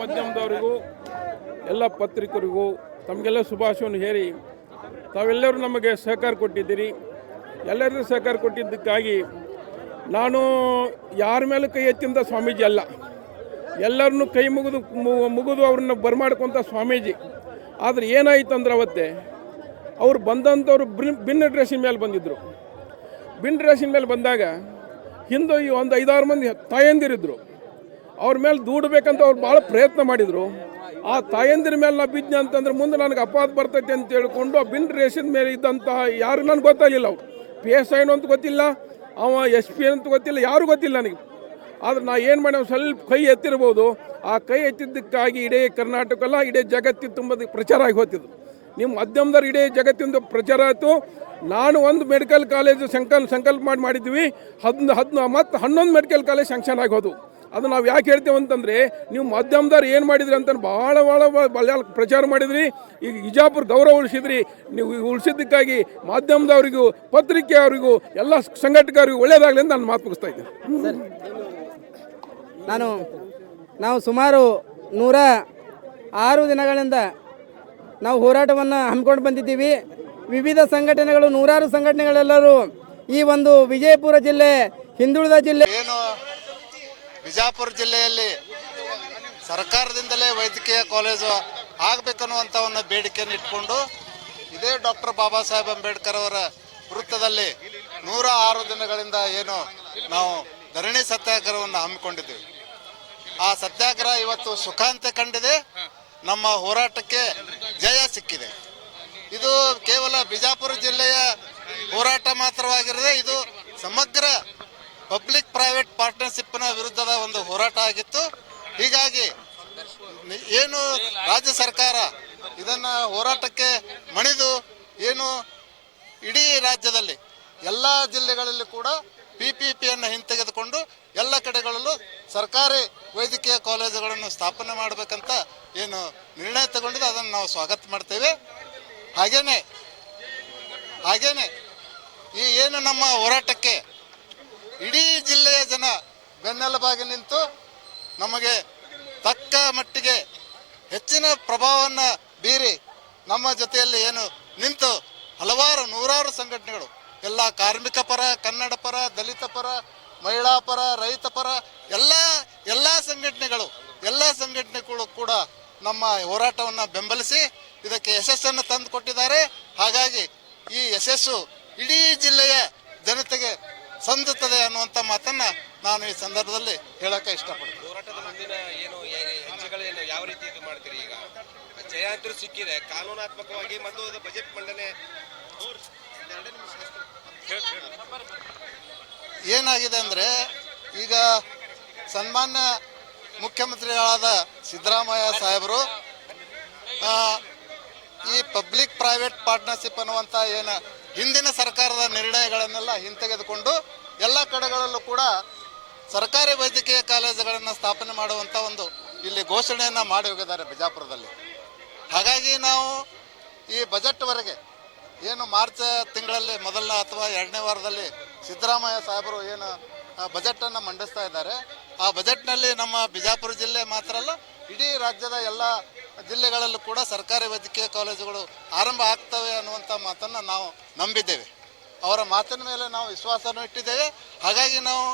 ಮಾಧ್ಯಮದವರಿಗೂ ಎಲ್ಲ ಪತ್ರಿಕರಿಗೂ ತಮಗೆಲ್ಲ ಶುಭಾಶಯವನ್ನು ಹೇರಿ ತಾವೆಲ್ಲರೂ ನಮಗೆ ಸಹಕಾರ ಕೊಟ್ಟಿದ್ದೀರಿ. ಎಲ್ಲರಿಗೂ ಸಹಕಾರ ಕೊಟ್ಟಿದ್ದಕ್ಕಾಗಿ ನಾನು ಯಾರ ಮೇಲೂ ಕೈ ಎತ್ತಿಂದ ಸ್ವಾಮೀಜಿ ಅಲ್ಲ, ಎಲ್ಲರನ್ನೂ ಕೈ ಮುಗಿದು ಅವ್ರನ್ನ ಬರಮಾಡ್ಕೊಂಥ ಸ್ವಾಮೀಜಿ. ಆದರೆ ಏನಾಯಿತು ಅಂದ್ರೆ ಅವತ್ತೇ ಅವ್ರು ಬಂದಂಥವ್ರು ಭಿನ್ನ ಡ್ರೆಸ್ಸಿನ ಮೇಲೆ ಬಂದಿದ್ದರು. ಭಿನ್ನ ಡ್ರೆಸ್ಸಿನ ಮೇಲೆ ಬಂದಾಗ ಹಿಂದೆ ಒಂದು 5-6 ಮಂದಿ ತಾಯಂದಿರಿದ್ರು. ಅವ್ರ ಮೇಲೆ ದೂಡಬೇಕಂತ ಅವ್ರು ಭಾಳ ಪ್ರಯತ್ನ ಮಾಡಿದರು. ಆ ತಾಯಂದಿರ ಮೇಲೆ ನಾ ಬಿದ್ದೆ ಅಂತಂದ್ರೆ ಮುಂದೆ ನನಗೆ ಅಪವಾದ ಬರ್ತೈತೆ ಅಂತ ಹೇಳ್ಕೊಂಡು ಆ ಭಿನ್ನ ಡ್ರೆಸ್ಸಿನ ಮೇಲೆ ಇದ್ದಂತಹ ಯಾರು ನನಗೆ ಗೊತ್ತಾಗಲಿಲ್ಲ. ಅವ್ರು PSI ಅಂತ ಗೊತ್ತಿಲ್ಲ, ಅವ SP ಅಂತ ಗೊತ್ತಿಲ್ಲ, ಯಾರೂ ಗೊತ್ತಿಲ್ಲ ನನಗೆ. ಆದ್ರೆ ನಾ ಏನು ಮಾಡಿ ಸ್ವಲ್ಪ ಕೈ ಎತ್ತಿರ್ಬೋದು. ಆ ಕೈ ಎತ್ತಿದ್ದಕ್ಕಾಗಿ ಇಡೀ ಕರ್ನಾಟಕ ಅಲ್ಲ, ಇಡೀ ಜಗತ್ತಿನ ತುಂಬ ಪ್ರಚಾರ ಆಗಿ ಹೋಗ್ತಿದ್ದು. ನಿಮ್ಮ ಮಾಧ್ಯಮದವ್ರು ಇಡೀ ಜಗತ್ತಿನ ಪ್ರಚಾರ ಆಯಿತು. ನಾನು ಒಂದು ಮೆಡಿಕಲ್ ಕಾಲೇಜು ಸಂಕಲ್ಪ ಮಾಡಿದ್ವಿ. 11 ಮೆಡಿಕಲ್ ಕಾಲೇಜ್ ಸ್ಯಾಂಕ್ಷನ್ ಆಗೋದು. ಅದು ನಾವು ಯಾಕೆ ಹೇಳ್ತೇವೆ ಅಂತಂದರೆ, ನೀವು ಮಾಧ್ಯಮದವ್ರು ಏನು ಮಾಡಿದ್ರಿ ಅಂತ ಭಾಳ ಪ್ರಚಾರ ಮಾಡಿದ್ರಿ. ಈಗ ವಿಜಾಪುರ ಗೌರವ ಉಳಿಸಿದ್ರಿ. ನೀವು ಉಳಿಸಿದ್ದಕ್ಕಾಗಿ ಮಾಧ್ಯಮದವರಿಗೂ ಪತ್ರಿಕೆಯವರಿಗೂ ಎಲ್ಲ ಸಂಘಟಕರಿಗೂ ಒಳ್ಳೆಯದಾಗಲಿ ಅಂತ ನಾನು ಮಾತು ಮುಗಿಸ್ತಾ ಇದ್ದೀನಿ. ನಾವು ಸುಮಾರು 106 ದಿನಗಳಿಂದ ನಾವು ಹೋರಾಟವನ್ನು ಹಮ್ಮಿಕೊಂಡು ಬಂದಿದ್ದೀವಿ. ವಿವಿಧ ಸಂಘಟನೆಗಳು, 100 ಸಂಘಟನೆಗಳೆಲ್ಲರೂ ಈ ಒಂದು ವಿಜಯಪುರ ಜಿಲ್ಲೆ, ಹಿಂದುಳಿದ ಜಿಲ್ಲೆ, ಏನು ವಿಜಯಪುರ ಜಿಲ್ಲೆಯಲ್ಲಿ ಸರ್ಕಾರದಿಂದಲೇ ವೈದ್ಯಕೀಯ ಕಾಲೇಜು ಆಗಬೇಕನ್ನುವಂಥ ಒಂದು ಬೇಡಿಕೆಯನ್ನು ಇಟ್ಕೊಂಡು ಇದೇ ಡಾಕ್ಟರ್ ಬಾಬಾ ಸಾಹೇಬ್ ಅಂಬೇಡ್ಕರ್ ಅವರ ವೃತ್ತದಲ್ಲಿ 106 ದಿನಗಳಿಂದ ಏನು ನಾವು ಧರಣಿ ಸತ್ಯಾಗ್ರಹವನ್ನು ಹಮ್ಮಿಕೊಂಡಿದ್ದೀವಿ. ಆ ಸತ್ಯಾಗ್ರಹ ಇವತ್ತು ಸುಖಾಂತ್ಯ ಕಂಡಿದೆ. ನಮ್ಮ ಹೋರಾಟಕ್ಕೆ ಜಯ ಸಿಕ್ಕಿದೆ. ಇದು ಕೇವಲ ಬಿಜಾಪುರ ಜಿಲ್ಲೆಯ ಹೋರಾಟ ಮಾತ್ರವಾಗಿರದೆ ಇದು ಸಮಗ್ರ ಪಬ್ಲಿಕ್ ಪ್ರೈವೇಟ್ ಪಾರ್ಟ್ನರ್ಶಿಪ್ನ ವಿರುದ್ಧದ ಒಂದು ಹೋರಾಟ ಆಗಿತ್ತು. ಹೀಗಾಗಿ ಏನು ರಾಜ್ಯ ಸರ್ಕಾರ ಇದನ್ನು ಹೋರಾಟಕ್ಕೆ ಮಣಿದು ಏನು ಇಡೀ ರಾಜ್ಯದಲ್ಲಿ ಎಲ್ಲ ಜಿಲ್ಲೆಗಳಲ್ಲಿ ಕೂಡ PPPಯನ್ನು ಹಿಂತೆಗೆದುಕೊಂಡು ಎಲ್ಲ ಕಡೆಗಳಲ್ಲೂ ಸರ್ಕಾರಿ ವೈದ್ಯಕೀಯ ಕಾಲೇಜುಗಳನ್ನು ಸ್ಥಾಪನೆ ಮಾಡಬೇಕಂತ ಏನು ನಿರ್ಣಯ ತಗೊಂಡಿದೆ, ಅದನ್ನು ನಾವು ಸ್ವಾಗತ ಮಾಡ್ತೇವೆ. ಹಾಗೇನೆ ಈ ಏನು ನಮ್ಮ ಹೋರಾಟಕ್ಕೆ ಇಡೀ ಜಿಲ್ಲೆಯ ಜನ ಬೆನ್ನೆಲುಬಾಗಿ ನಿಂತು ನಮಗೆ ತಕ್ಕ ಮಟ್ಟಿಗೆ ಹೆಚ್ಚಿನ ಪ್ರಭಾವವನ್ನು ಬೀರಿ ನಮ್ಮ ಜೊತೆಯಲ್ಲಿ ಏನು ನಿಂತು ಹಲವಾರು 100 ಸಂಘಟನೆಗಳು, ಎಲ್ಲ ಕಾರ್ಮಿಕ ಪರ, ಕನ್ನಡ ಪರ, ದಲಿತ ಪರ, ಮಹಿಳಾ ಪರ, ರೈತ ಪರ, ಎಲ್ಲ ಸಂಘಟನೆಗಳು ಕೂಡ ನಮ್ಮ ಹೋರಾಟವನ್ನು ಬೆಂಬಲಿಸಿ ಇದಕ್ಕೆ ಯಶಸ್ಸನ್ನು ತಂದು ಕೊಟ್ಟಿದ್ದಾರೆ. ಹಾಗಾಗಿ ಈ ಯಶಸ್ಸು ಇಡೀ ಜಿಲ್ಲೆಯ ಜನತೆಗೆ ಸಂದುತ್ತದೆ ಅನ್ನುವಂಥ ಮಾತನ್ನ ನಾನು ಈ ಸಂದರ್ಭದಲ್ಲಿ ಹೇಳಕ್ಕೆ ಇಷ್ಟಪಡ್ತೀನಿ. ಹೋರಾಟದ ಮುಂದಿನ ಏನು ಹೆಜ್ಜೆಗಳೇನು ಯಾವ ರೀತಿ ಇದು ಮಾಡ್ತೀರಿ? ಈಗ ಜಯ ಅಂತೂ ಸಿಕ್ಕಿದೆ, ಕಾನೂನಾತ್ಮಕವಾಗಿ ಮತ್ತು ಬಜೆಟ್ ಮಂಡನೆ ಏನಾಗಿದೆ ಅಂದರೆ, ಈಗ ಸನ್ಮಾನ್ಯ ಮುಖ್ಯಮಂತ್ರಿಗಳಾದ ಸಿದ್ದರಾಮಯ್ಯ ಸಾಹೇಬರು ಈ ಪಬ್ಲಿಕ್ ಪ್ರೈವೇಟ್ ಪಾರ್ಟ್ನರ್ಶಿಪ್ ಅನ್ನುವಂಥ ಏನು ಹಿಂದಿನ ಸರ್ಕಾರದ ನಿರ್ಣಯಗಳನ್ನೆಲ್ಲ ಹಿಂತೆಗೆದುಕೊಂಡು ಎಲ್ಲ ಕಡೆಗಳಲ್ಲೂ ಕೂಡ ಸರ್ಕಾರಿ ವೈದ್ಯಕೀಯ ಕಾಲೇಜುಗಳನ್ನು ಸ್ಥಾಪನೆ ಮಾಡುವಂಥ ಒಂದು ಇಲ್ಲಿ ಘೋಷಣೆಯನ್ನು ಮಾಡಿ ಹೋಗಿದ್ದಾರೆ ಬಿಜಾಪುರದಲ್ಲಿ. ಹಾಗಾಗಿ ನಾವು ಈ ಬಜೆಟ್ವರೆಗೆ ಏನು ಮಾರ್ಚ್ ತಿಂಗಳಲ್ಲಿ ಮೊದಲನೇ ಅಥವಾ 2ನೇ ವಾರದಲ್ಲಿ ಸಿದ್ದರಾಮಯ್ಯ ಸಾಹೇಬರು ಏನು ಬಜೆಟನ್ನು ಮಂಡಿಸ್ತಾ ಇದ್ದಾರೆ, ಆ ಬಜೆಟ್ನಲ್ಲಿ ನಮ್ಮ ಬಿಜಾಪುರ ಜಿಲ್ಲೆ ಮಾತ್ರ ಅಲ್ಲ, ಇಡೀ ರಾಜ್ಯದ ಎಲ್ಲ ಜಿಲ್ಲೆಗಳಲ್ಲೂ ಕೂಡ ಸರ್ಕಾರಿ ವೈದ್ಯಕೀಯ ಕಾಲೇಜುಗಳು ಆರಂಭ ಆಗ್ತವೆ ಅನ್ನುವಂಥ ಮಾತನ್ನು ನಾವು ನಂಬಿದ್ದೇವೆ. ಅವರ ಮಾತಿನ ಮೇಲೆ ನಾವು ವಿಶ್ವಾಸವನ್ನು ಇಟ್ಟಿದ್ದೇವೆ. ಹಾಗಾಗಿ ನಾವು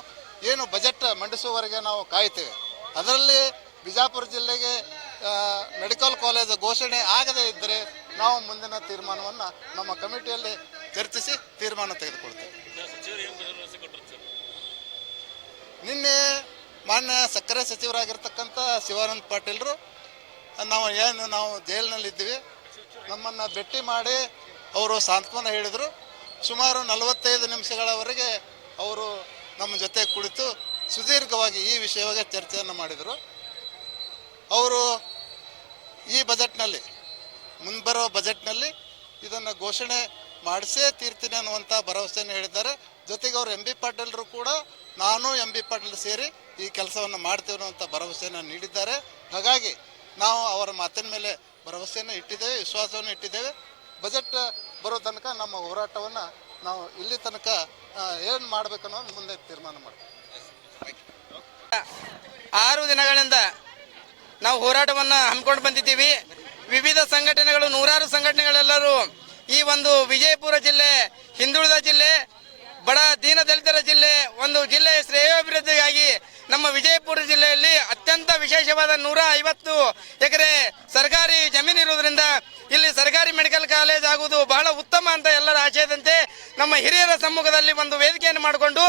ಏನು ಬಜೆಟ್ ಮಂಡಿಸುವವರೆಗೆ ನಾವು ಕಾಯ್ತೇವೆ. ಅದರಲ್ಲಿ ಬಿಜಾಪುರ ಜಿಲ್ಲೆಗೆ ಮೆಡಿಕಲ್ ಕಾಲೇಜು ಘೋಷಣೆ ಆಗದೇ ಇದ್ದರೆ ನಾವು ಮುಂದಿನ ತೀರ್ಮಾನವನ್ನು ನಮ್ಮ ಕಮಿಟಿಯಲ್ಲಿ ಚರ್ಚಿಸಿ ತೀರ್ಮಾನ ತೆಗೆದುಕೊಳ್ತೇವೆ. ನಿನ್ನೆ ಮಾನ್ಯ ಸಕ್ಕರೆ ಸಚಿವರಾಗಿರ್ತಕ್ಕಂಥ ಶಿವಾನಂದ ಪಾಟೀಲ್ರು ನಾವು ಜೈಲಿನಲ್ಲಿದ್ದೀವಿ, ನಮ್ಮನ್ನು ಭೇಟಿ ಮಾಡಿ ಅವರು ಸಾಂತ್ವನ ಹೇಳಿದರು. ಸುಮಾರು 45 ನಿಮಿಷಗಳವರೆಗೆ ಅವರು ನಮ್ಮ ಜೊತೆ ಕುಳಿತು ಸುದೀರ್ಘವಾಗಿ ಈ ವಿಷಯವಾಗಿ ಚರ್ಚೆಯನ್ನು ಮಾಡಿದರು. ಅವರು ಈ ಬಜೆಟ್ನಲ್ಲಿ, ಮುಂಬರೋ ಬಜೆಟ್ನಲ್ಲಿ ಇದನ್ನು ಘೋಷಣೆ ಮಾಡಿಸೇ ತೀರ್ತೀನಿ ಅನ್ನುವಂಥ ಭರವಸೆಯನ್ನು ಹೇಳಿದ್ದಾರೆ. ಜೊತೆಗೆ ಅವರು MB ಪಾಟೀಲ್ರು ಕೂಡ ನಾನು MB ಪಾಟೀಲ್ ಸೇರಿ ಈ ಕೆಲಸವನ್ನು ಮಾಡ್ತೇವೆ ಅನ್ನುವಂಥ ಭರವಸೆಯನ್ನು ನೀಡಿದ್ದಾರೆ. ಹಾಗಾಗಿ ನಾವು ಅವರ ಮಾತಿನ ಮೇಲೆ ಭರವಸೆಯನ್ನು ಇಟ್ಟಿದ್ದೇವೆ, ವಿಶ್ವಾಸವನ್ನು ಇಟ್ಟಿದ್ದೇವೆ. ಬಜೆಟ್ ಬರೋ ತನಕ ನಮ್ಮ ಹೋರಾಟವನ್ನು ನಾವು ಇಲ್ಲಿ ತನಕ ಏನು ಮಾಡಬೇಕನ್ನೋದು ಮುಂದೆ ತೀರ್ಮಾನ ಮಾಡ್ತೀವಿ. 6 ದಿನಗಳಿಂದ ನಾವು ಹೋರಾಟವನ್ನು ಹಮ್ಮಿಕೊಂಡು ಬಂದಿದ್ದೀವಿ. ವಿವಿಧ ಸಂಘಟನೆಗಳು, ನೂರಾರು ಸಂಘಟನೆಗಳೆಲ್ಲರೂ ಈ ಒಂದು ವಿಜಯಪುರ ಜಿಲ್ಲೆ, ಹಿಂದುಳಿದ ಜಿಲ್ಲೆ, ಬಡ ದೀನ ದಲಿತರ ಜಿಲ್ಲೆ, ಒಂದು ಜಿಲ್ಲೆಯ ಶ್ರೇಯೋಭಿವೃದ್ಧಿಗಾಗಿ ನಮ್ಮ ವಿಜಯಪುರ ಜಿಲ್ಲೆಯಲ್ಲಿ ಅತ್ಯಂತ ವಿಶೇಷವಾದ 150 ಎಕರೆ ಸರ್ಕಾರಿ ಜಮೀನಿರುವುದರಿಂದ ಇಲ್ಲಿ ಸರ್ಕಾರಿ ಮೆಡಿಕಲ್ ಕಾಲೇಜ್ ಆಗುವುದು ಬಹಳ ಉತ್ತಮ ಅಂತ ಎಲ್ಲರ ಆಶಯದಂತೆ ನಮ್ಮ ಹಿರಿಯರ ಸಮ್ಮುಖದಲ್ಲಿ ಒಂದು ವೇದಿಕೆಯನ್ನು ಮಾಡಿಕೊಂಡು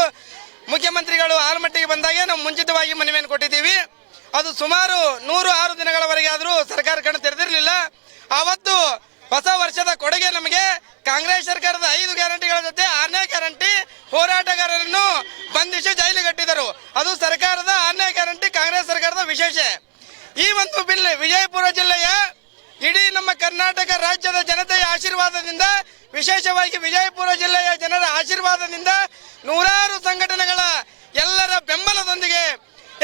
ಮುಖ್ಯಮಂತ್ರಿಗಳು ಆಲಮಟ್ಟಿಗೆ ಬಂದಾಗೆ ನಾವು ಮುಂಚಿತವಾಗಿ ಮನವಿಯನ್ನು ಕೊಟ್ಟಿದ್ದೀವಿ. ಅದು ಸುಮಾರು 106 ದಿನಗಳವರೆಗೆ ಆದರೂ ಸರ್ಕಾರ ಕಣ್ಣು ತೆರೆದಿರಲಿಲ್ಲ. ಆವತ್ತು ಹೊಸ ವರ್ಷದ ಕೊಡುಗೆ ನಮಗೆ ಕಾಂಗ್ರೆಸ್ ಸರ್ಕಾರದ 5 ಗ್ಯಾರಂಟಿಗಳ ಜೊತೆ 6ನೇ ಗ್ಯಾರಂಟಿ ಹೋರಾಟಗಾರರನ್ನು ಬಂಧಿಸಿ ಜೈಲಿಗಟ್ಟಿದರು. ಅದು ಸರ್ಕಾರದ 6ನೇ ಗ್ಯಾರಂಟಿ ಕಾಂಗ್ರೆಸ್ ಸರ್ಕಾರದ ವಿಶೇಷ. ಈ ಒಂದು ಬಿಲ್ ವಿಜಯಪುರ ಜಿಲ್ಲೆಯ ಇಡೀ ನಮ್ಮ ಕರ್ನಾಟಕ ರಾಜ್ಯದ ಜನತೆಯ ಆಶೀರ್ವಾದದಿಂದ, ವಿಶೇಷವಾಗಿ ವಿಜಯಪುರ ಜಿಲ್ಲೆಯ ಜನರ ಆಶೀರ್ವಾದದಿಂದ, ನೂರಾರು ಸಂಘಟನೆಗಳ ಎಲ್ಲರ ಬೆಂಬಲದೊಂದಿಗೆ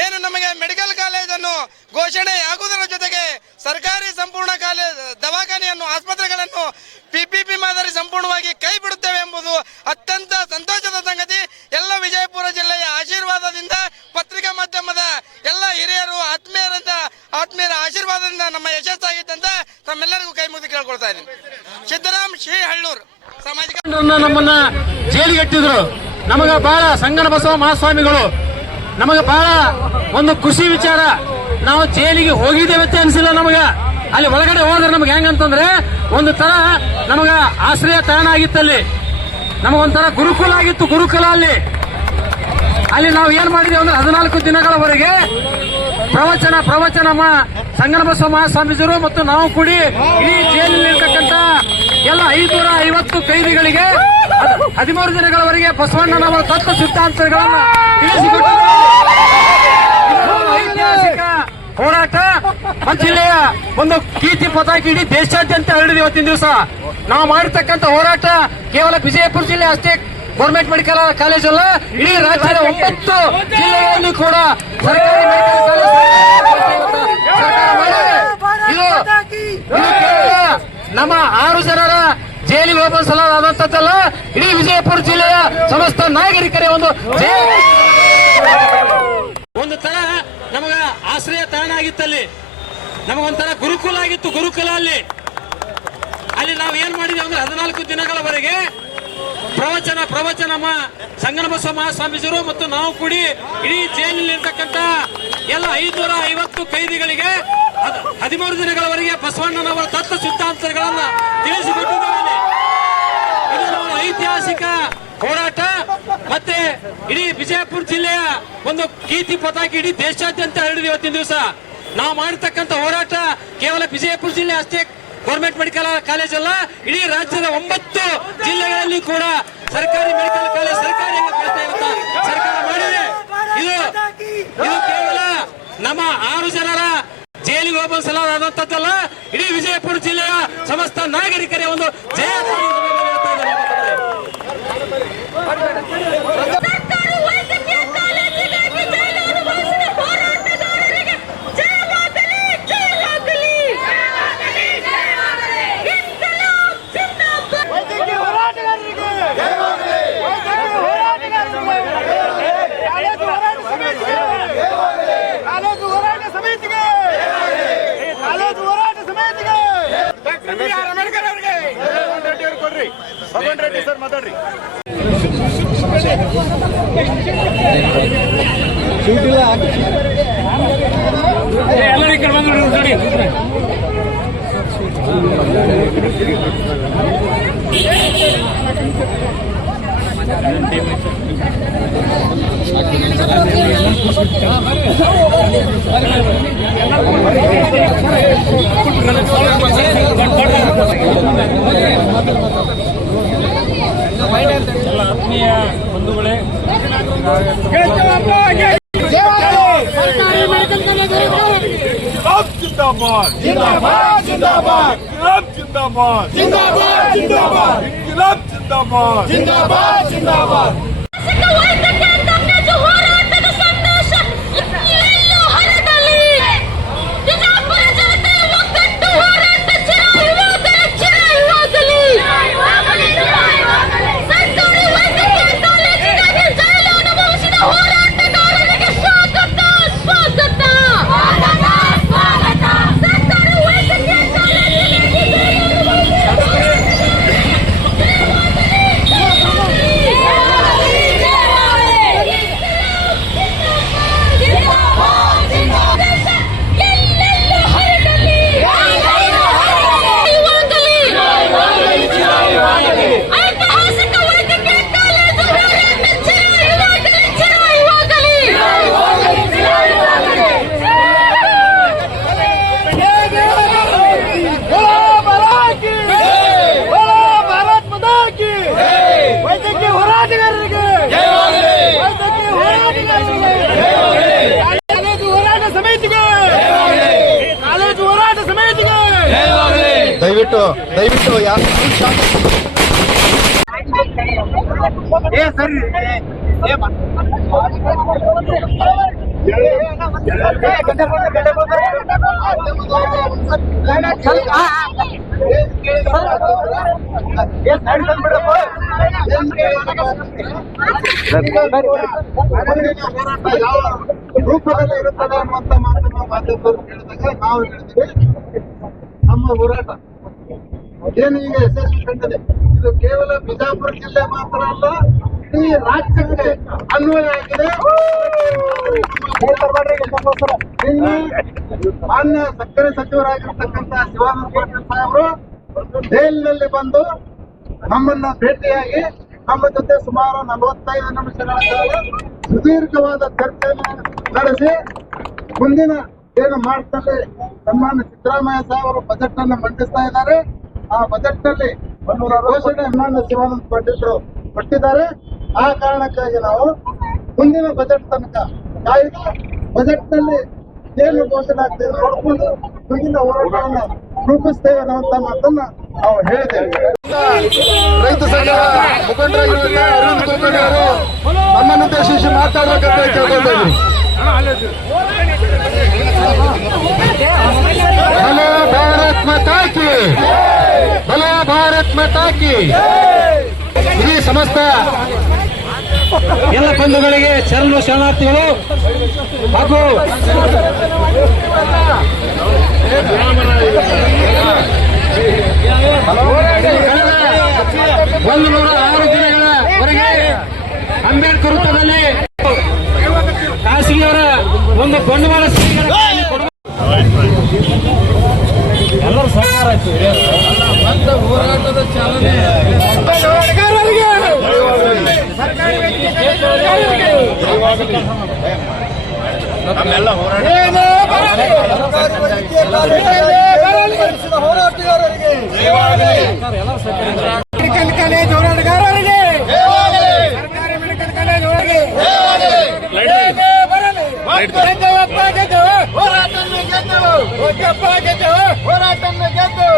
ಏನು ನಮಗೆ ಮೆಡಿಕಲ್ ಕಾಲೇಜನ್ನು ಘೋಷಣೆ ಆಗುವುದರ ಜೊತೆಗೆ ಸರ್ಕಾರಿ ಸಂಪೂರ್ಣ ದವಾಖಾನೆಯನ್ನು, ಆಸ್ಪತ್ರೆಗಳನ್ನು PPP ಮಾದರಿ ಸಂಪೂರ್ಣವಾಗಿ ಕೈ ಬಿಡುತ್ತೇವೆ ಎಂಬುದು ಅತ್ಯಂತ ಸಂತೋಷದ ಸಂಗತಿ. ಎಲ್ಲ ವಿಜಯಪುರ ಜಿಲ್ಲೆಯ ಆಶೀರ್ವಾದದಿಂದ, ಪತ್ರಿಕಾ ಮಾಧ್ಯಮದ ಎಲ್ಲ ಹಿರಿಯರು ಆತ್ಮೀಯರ ಆಶೀರ್ವಾದದಿಂದ ನಮ್ಮ ಯಶಸ್ಸಾಗಿತ್ತಂತ ತಮ್ಮೆಲ್ಲರಿಗೂ ಕೈ ಮುಗಿದು ಕೇಳ್ಕೊಳ್ತಾ ಇದ್ದೀನಿ. ಸಿದ್ದರಾಮ್ ಶ್ರೀಹಳ್ಳೂರ್ ಸಾಮಾಜಿಕ ನಮ್ಮನ್ನ ಜೈಲಿಗಟ್ಟಿದ್ರು. ನಮಗ ಬಹಳ ಸಂಗನ ಬಸವ ಮಹಾಸ್ವಾಮಿಗಳು ನಮಗೆ ಬಹಳ ಒಂದು ಖುಷಿ ವಿಚಾರ. ನಾವು ಜೈಲಿಗೆ ಹೋಗಿದ್ದೇವೆ ಅಂತ ಅನಿಸಿಲ್ಲ ನಮಗ. ಅಲ್ಲಿ ಒಳಗಡೆ ಹೋದ್ರೆ ನಮ್ಗೆ ಹೆಂಗಂತಂದ್ರೆ ಒಂದು ತರ ನಮಗ ಆಶ್ರಯ ತಾಣ ಆಗಿತ್ತಲ್ಲಿ. ನಮಗೊಂಥರ ಗುರುಕುಲ ಆಗಿತ್ತು. ಗುರುಕುಲ ಅಲ್ಲಿ ನಾವು ಏನ್ ಮಾಡಿದೇವೆ ಅಂದ್ರೆ 14 ದಿನಗಳವರೆಗೆ ಪ್ರವಚನ ಸಂಗನ ಬಸವ ಮಹಾಸ್ವಾಮೀಜರು ಮತ್ತು ನಾವು ಕೂಡಿ ಇಡೀ ಜೈಲಿನಲ್ಲಿರ್ತಕ್ಕಂಥ ಎಲ್ಲ 550 ಕೈದಿಗಳಿಗೆ 13 ದಿನಗಳವರೆಗೆ ಬಸವಣ್ಣನವರ ತತ್ವ ಸಿದ್ಧಾಂತಗಳನ್ನು ತಿಳಿಸಿಕೊಟ್ಟಿದ್ದಾರೆ. ಐತಿಹಾಸಿಕ ಹೋರಾಟ ಜಿಲ್ಲೆಯ ಒಂದು ಕೀರ್ತಿ ಪತಾಕಿ ಇಡೀ ದೇಶಾದ್ಯಂತ ಹರಡಿದೆ. ಇವತ್ತಿನ ದಿವಸ ನಾವು ಮಾಡಿರ್ತಕ್ಕಂಥ ಹೋರಾಟ ಕೇವಲ ವಿಜಯಪುರ ಜಿಲ್ಲೆ ಅಷ್ಟೇ ಗೌರ್ಮೆಂಟ್ ಮೆಡಿಕಲ್ ಕಾಲೇಜ್ ಅಲ್ಲ, ಇಡೀ ರಾಜ್ಯದ 9 ಜಿಲ್ಲೆಗಳಲ್ಲಿ ಕೂಡ ಸರ್ಕಾರಿ ಮೆಡಿಕಲ್ ಕಾಲೇಜ್ ಸರ್ಕಾರ ಮಾಡಿದೆ. ಇದು ಕೇವಲ ನಮ್ಮ 6 ಜನರ ಜೈಲಿಗೆ ಹೋಗೋ ಸಲಾದಂತದ್ದಲ್ಲ, ಇಡೀ ವಿಜಯಪುರ ಜಿಲ್ಲೆಯ ಸಮಸ್ತ ನಾಗರಿಕರೇ ಒಂದು ತರ ನಮಗ ಆಶ್ರಯ ತಾಣ ಆಗಿತ್ತಲ್ಲಿ. ನಮಗೊಂಥರ ಗುರುಕುಲ ಆಗಿತ್ತು. ಗುರುಕುಲ ಅಲ್ಲಿ ನಾವು ಏನ್ ಮಾಡಿದೇವೆ ಅಂದ್ರೆ 14 ದಿನಗಳವರೆಗೆ ಪ್ರವಚನ ಸಂಗನ ಬಸವ ಮಹಾಸ್ವಾಮೀಜರು ಮತ್ತು ನಾವು ಕೂಡಿ ಇಡೀ ಜೈಲಿನಲ್ಲಿರ್ತಕ್ಕಂಥ ಎಲ್ಲ 550 ಕೈದಿಗಳಿಗೆ 13 ದಿನಗಳವರೆಗೆ ಬಸವಣ್ಣನವರ ತತ್ವ ಸಿದ್ಧಾಂತಗಳನ್ನು ತಿಳಿಸಿಕೊಟ್ಟಿದ್ದೇವೆ. ಇದು ನಮ್ಮ ಐತಿಹಾಸಿಕ ಹೋರಾಟ. ಮತ್ತೆ ಇಡೀ ವಿಜಯಪುರ ಜಿಲ್ಲೆಯ ಒಂದು ಕೀರ್ತಿ ಪತಾಕಿ ಇಡೀ ದೇಶಾದ್ಯಂತ ಹರಡಿದೆ. ಇವತ್ತಿನ ದಿವಸ ನಾವು ಮಾಡಿರ್ತಕ್ಕಂಥ ಹೋರಾಟ ಕೇವಲ ವಿಜಯಪುರ ಜಿಲ್ಲೆ ಅಷ್ಟೇ ಗೌರ್ಮೆಂಟ್ ಮೆಡಿಕಲ್ ಕಾಲೇಜ್ ಅಲ್ಲ, ಇಡೀ ರಾಜ್ಯದ 9 ಜಿಲ್ಲೆಗಳಲ್ಲಿ ಕೂಡ ಸರ್ಕಾರಿ ಮೆಡಿಕಲ್ ಕಾಲೇಜ್ ಸರ್ಕಾರ ಮಾಡಿದೆ. ಇದು ಕೇವಲ ನಮ್ಮ 6 ಜನರ ಜೈಲಿಗೆ ಹೋಗೋ ಸಲಾದಂತದ್ದಲ್ಲ, ಇಡೀ ವಿಜಯಪುರ ಜಿಲ್ಲೆಯ ಸಮಸ್ತ ನಾಗರಿಕರೇ ಒಂದು ಜಯ. ಭಗವಂತ ರೆಡ್ಡಿ ಸರ್ ಮಾತಾಡ್ರಿ. ಎಲ್ಲರೂ ಈ ಕಡೆ ಬಂದ್ಬಿಡ್ರಿ. ಎಲ್ಲ ಆತ್ಮೀಯ ಬಂಧುಗಳೇ, ಜಿಂದಾಬಾದ್ ಜಿಂದಾಬಾದ್ ಜಿಂದಾಬಾದ್ ಜಿಂದಾಬಾದ್ ಜಿಂದಾಬಾದ್ ಜಿಂದಾಬಾದ್ ಜಿಂದಾಬಾದ್ ಜಿಂದಾಬಾದ್ ಜಿಂದಾಬಾದ್. ಹೋರಾಟಗಾರರಿಗೆ ಸ್ವಾಗತ ಸ್ವಾಗತ. ದಯವಿಟ್ಟು ಯಾರು ರೂಪದಲ್ಲಿ ಇರುತ್ತದೆ ಅನ್ನುವಂತ ಮಾತನ್ನು ಮಾಧ್ಯಮದವರು ಹೇಳಿದಾಗ ನಾವು ಹೇಳ್ತೀವಿ ನಮ್ಮ ಹೋರಾಟ ಏನು ಈಗ ಯಶಸ್ವಿ ಕಂಡಿದೆ. ಇದು ಕೇವಲ ಬಿಜಾಪುರ ಜಿಲ್ಲೆ ಮಾತ್ರ ಅಲ್ಲ, ಇಡೀ ರಾಜ್ಯಕ್ಕೆ ಅನ್ವಯ ಆಗಿದೆ. ಇನ್ನು ಮಾನ್ಯ ಸಕ್ಕರೆ ಸಚಿವರಾಗಿರ್ತಕ್ಕಂಥ ಶಿವಾನಂದ ಪಾಟೀಲ್ ಸಾಹೇಬರು ಜೈಲಿನಲ್ಲಿ ಬಂದು ನಮ್ಮನ್ನ ಭೇಟಿಯಾಗಿ ನಮ್ಮ ಜೊತೆ ಸುಮಾರು 45 ನಿಮಿಷಗಳ ಕಾಲ ಸುದೀರ್ಘವಾದ ಚರ್ಚೆಯನ್ನು ನಡೆಸಿ ಮುಂದಿನ ಏನು ಮಾಡ್ತಾರೆ ಸನ್ಮಾನ್ಯ ಸಿದ್ದರಾಮಯ್ಯ ಸಾಹೇಬರು ಬಜೆಟ್ ಅನ್ನು ಮಂಡಿಸ್ತಾ ಇದ್ದಾರೆ. ಆ ಬಜೆಟ್ ನಲ್ಲಿ ಘೋಷಣೆ ಸನ್ಮಾನ್ಯ ಶಿವಾನಂದ ಪಾಟೀಲ್ ಕೊಟ್ಟಿದ್ದಾರೆ. ಆ ಕಾರಣಕ್ಕಾಗಿ ನಾವು ಮುಂದಿನ ಬಜೆಟ್ ತನಕ ಕಾಯ್ದು ಬಜೆಟ್ ನಲ್ಲಿ ಏನು ಘೋಷಣೆ ಆಗ್ತದೆ ನೋಡಿಕೊಂಡು ಮುಂದಿನ ಹೋರಾಟವನ್ನು ರೂಪಿಸ್ತೇವೆ ಅನ್ನುವಂತ ಮಾತನ್ನ ನಾವು ಹೇಳಿದ್ದೇವೆ. ರೈತ ಸಂಘದ ಮುಖಂಡರಾಗಿರುವಂತ ಅರವಿಂದ್ ಗೋಪಾಲ್ ಅವರು ನಮ್ಮನ್ನು ಉದ್ದೇಶಿಸಿ ಮಾತಾಡಬೇಕಂತ ಕೇಳ್ಕೊಳ್ತೇವೆ. ಭಲೋ ಭಾರತ್ ಮಾತಾ ಕಿ, ಭಲೋ ಭಾರತ್ ಮಾತಾ ಕಿ. ಈ ಸಮಸ್ತ ಎಲ್ಲ ಬಂಧುಗಳಿಗೆ ಶರಣು ಶರಣಾರ್ಥಿಗಳು ಹಾಗೂ 106 ದಿನಗಳವರೆಗೆ ಅಂಬೇಡ್ಕರ್ ವೃತ್ತದಲ್ಲಿ ಖಾಸಗಿಯವರ ಒಂದು ಬಂಡವಾಳ ಎಲ್ಲರೂ ಸಹಕಾರ ಆಯ್ತು. ಹೋರಾಟದ ಚಾಲನೆ ನಮ್ಮೆಲ್ಲ ಹೋರಾಟ ಹೋರಾಟಗಾರರಿಗೆ ಮೆಡಿಕಲ್ ಕಾಲೇಜ್ ಹೋರಾಟಗಾರರಿಗೆ ಸರ್ಕಾರಿ ಮೆಡಿಕಲ್ ಕಾಲೇಜ್ ಹೋರಾಟ ಗೆದ್ದು